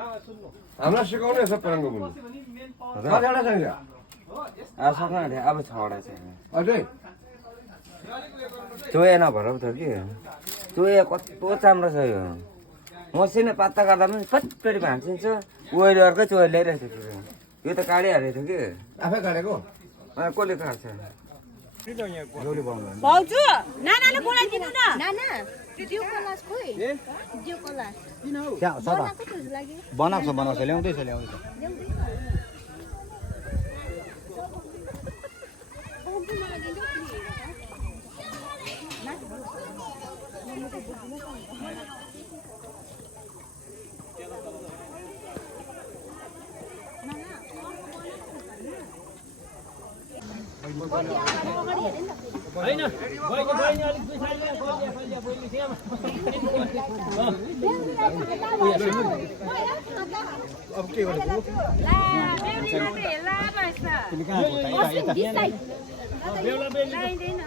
हामीलाई सिकाउने सब रङ्ग बोल्नु कतिवटा चाहिन्छ सक्नु अब 6वटा चाहिँ अझै चोया नभएर पो थियो कि चोया कस्तो चाम्रो छ यो मसिनो पत्ता काट्दा पनि पटपटी भाँचिन्छ उहिले अर्कै चोया ल्याइरहेको थियो यो त काटिहालेको थियो कि आफै काटेको कसले काट्छ भाउजू नानाले बोलाइदिनु न नाना त्यो कलास खोइ त्यो कलास बनाएको छ ल्याउँदैछ हैन बहिनी अलिक पछाडि अब के गर्नु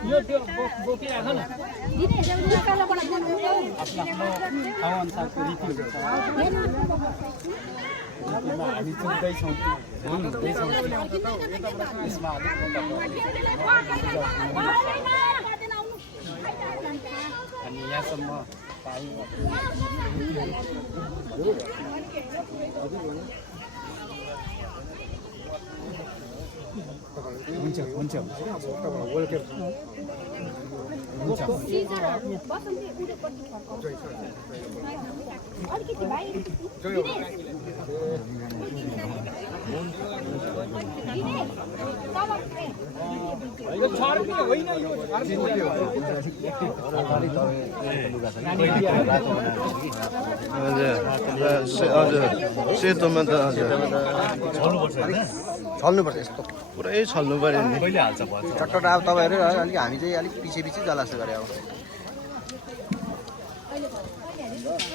यो त्यो बोकिराख न हामी चिन्दैछौँ यसमा अनि यहाँसम्म हुन्छ अलिकति भाइ यो छर्पी होइन यो हजुर सेतोमा त हजुर छल्नुपर्छ यस्तो पुरै छल्नु पर्यो नि चट्टट अब तपाईँहरू अलिक हामी चाहिँ अलिक पछि जला जस्तो गरे अब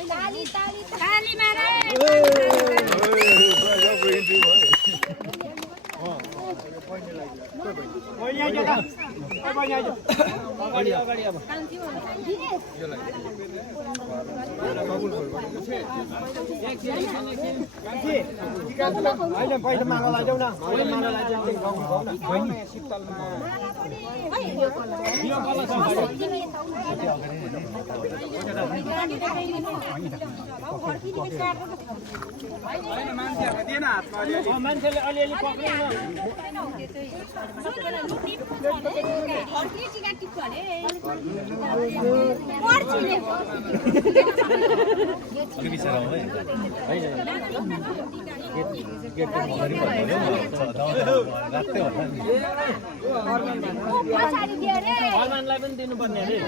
ताली मारे अगाडि अब होइन पहिलो माला लैजाऊ न माला लैजाऊ मान्छेले अलिअलि पक्रिनु हनुमानलाई पनि दिनुपर्ने अरे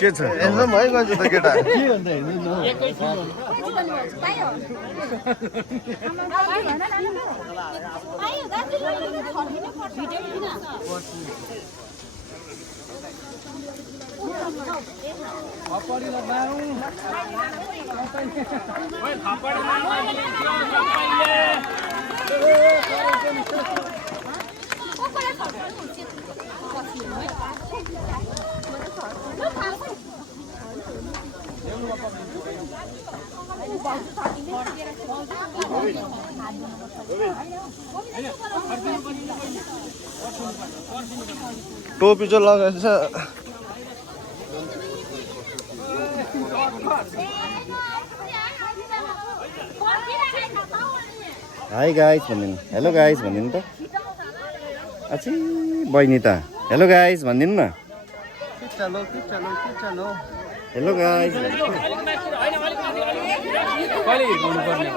के छ एकदम है गन्छ त केटा के भन्छ टोपी चाहिँ लगाएछ हाई गाइस भनिदिनु हेलो गाइस भनिदिनु त अच्छी बहिनी त हेलो गाइस भनिदिनु न हेलो गाइस कहिले हिर्काउनु पर्ने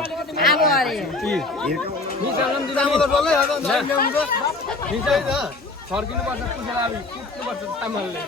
फर्किनुपर्छ पुछेर अब कुट्नुपर्छ तामालले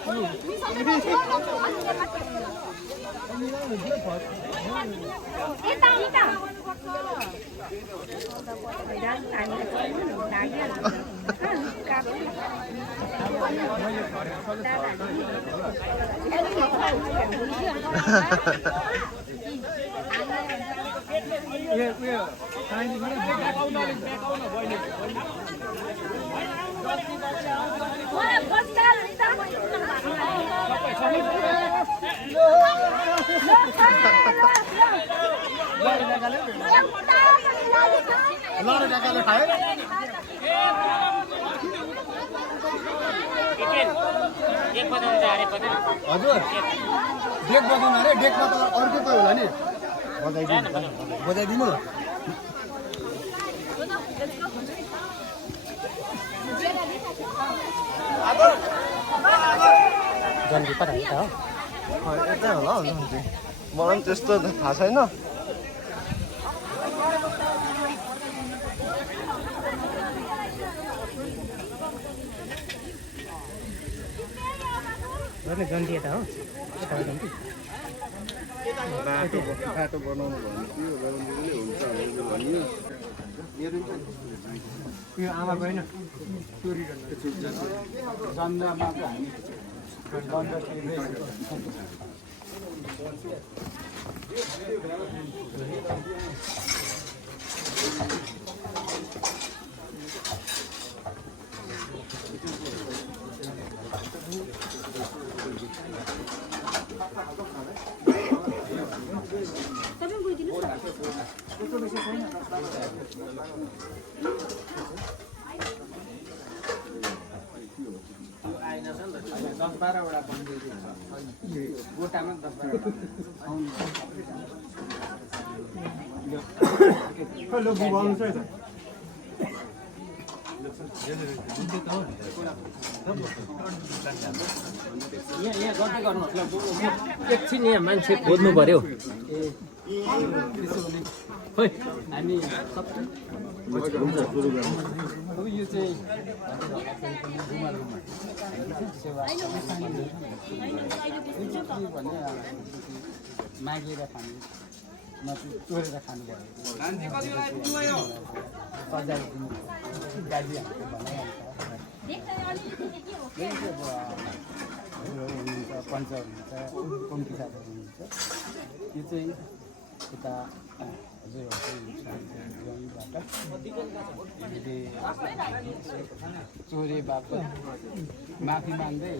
हजुर डेक बजाउनु अरे डेकमा त अर्को कोही होला नि बजाइदिनु यतै होला हौ मलाई पनि त्यस्तो थाहा छैन बाटो बनाउनु भन्यो यो आमा गएन चन्दामा त हामी गोटामा 10-12 यहाँ गर्दै गर्नुहोस् ल एकछिन यहाँ मान्छे खोज्नु पर्यो खोइ हामी यो चाहिँ मागेर खानु नत्र चोरेर खानु भयो सजाइदिनु गाडी हामीले बनाइहाल्छ हुनुहुन्छ पञ्च हुनुहुन्छ कम्ती साथीहरू हुनुहुन्छ यो चाहिँ यता हजुरहरूबाट चोरे बापत माफी माग्दै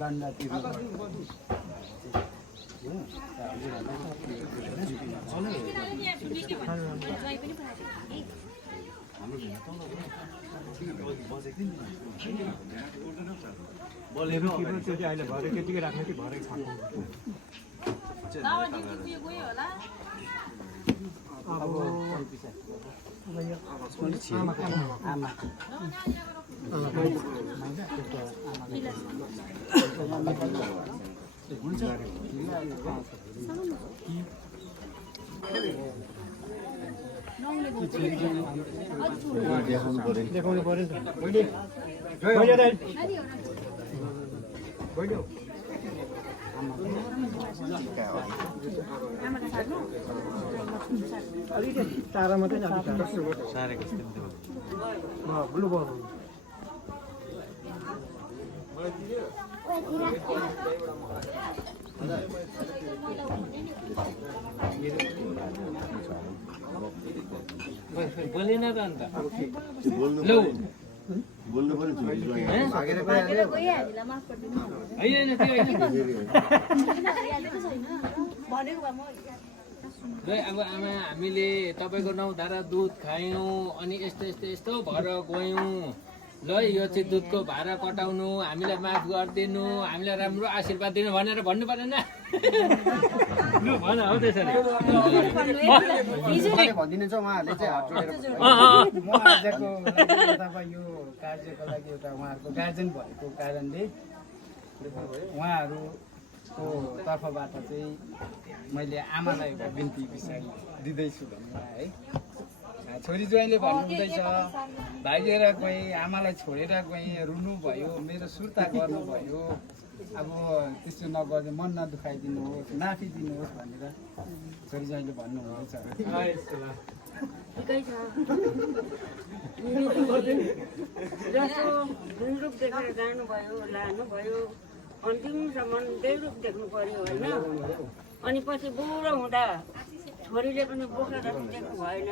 दण्ड तिर्नु अहिले भरे त्यतिकै राख्ने कि भरे खाएको देखाउनु पर्यो तारा मात्रै ब्लु बल बोलेन त अन्त बोल्नु पनि अब आमा हामीले तपाईँको 9 धारा दुध खायौँ अनि यस्तो भएर गयौँ ल यो चाहिँ दुधको भाडा कटाउनु हामीलाई माफ गरिदिनु हामीलाई राम्रो आशीर्वाद दिनु भनेर भन्नु परेन लु भन हौ त्यसरी भनिदिनुहुन्छ उहाँहरूले चाहिँ हात जोडेर म आजको अथवा यो कार्यको लागि एउटा उहाँहरूको गार्जेन भएको कारणले उहाँहरूको तर्फबाट चाहिँ मैले आमालाई एउटा बिन्ती विषय दिँदैछु भनेर है छोरी ज्वाइँले भन्नुहुँदैछ भाइ लिएर गएँ आमालाई छोडेर गएँ रुनु भयो मेरो सुर्ता गर्नुभयो अब त्यस्तो नगर्दै मन नदुखाइदिनुहोस् माफी दिनुहोस् भनेर छोरी ज्वाइँले भन्नुहुँदैछ जस्तो जुन रूप देखेर जानुभयो लानुभयो अन्तिमसम्म त्यही रूप देख्नु पर्यो होइन अनि पछि बुढो हुँदा छोरीले पनि बोक्रा जस्तो देख्नु भएन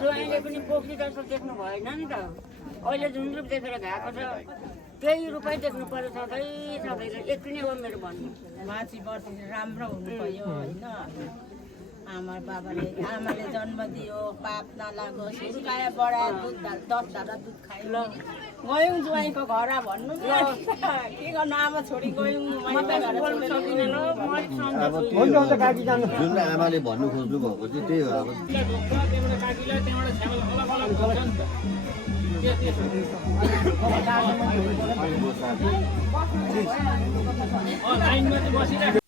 ज्वाइँले पनि बोक्री जस्तो देख्नु भएन नि त अहिले जुन रूप देखेर गएको छ त्यही रूपै देख्नु पर्यो सधैँ यति नै हो मेरो भन्नु मान्छे बर्ती राम्रो हुनुभयो होइन आमाले जन्म दियो पाप नलागोस् हुर्काएर बढायो दुध 10 धारा दुध खायो गयौँ ज्वाइँको घर भन्नु के गर्नु आमा छोडी गयौँ जुन आमाले भन्नु खोज्नु भएको चाहिँ त्यही हो अब काकीलाई त्यहाँबाट छ्यामल अलग अलग गर्छ नि त लाइनमा चाहिँ बसिरहेको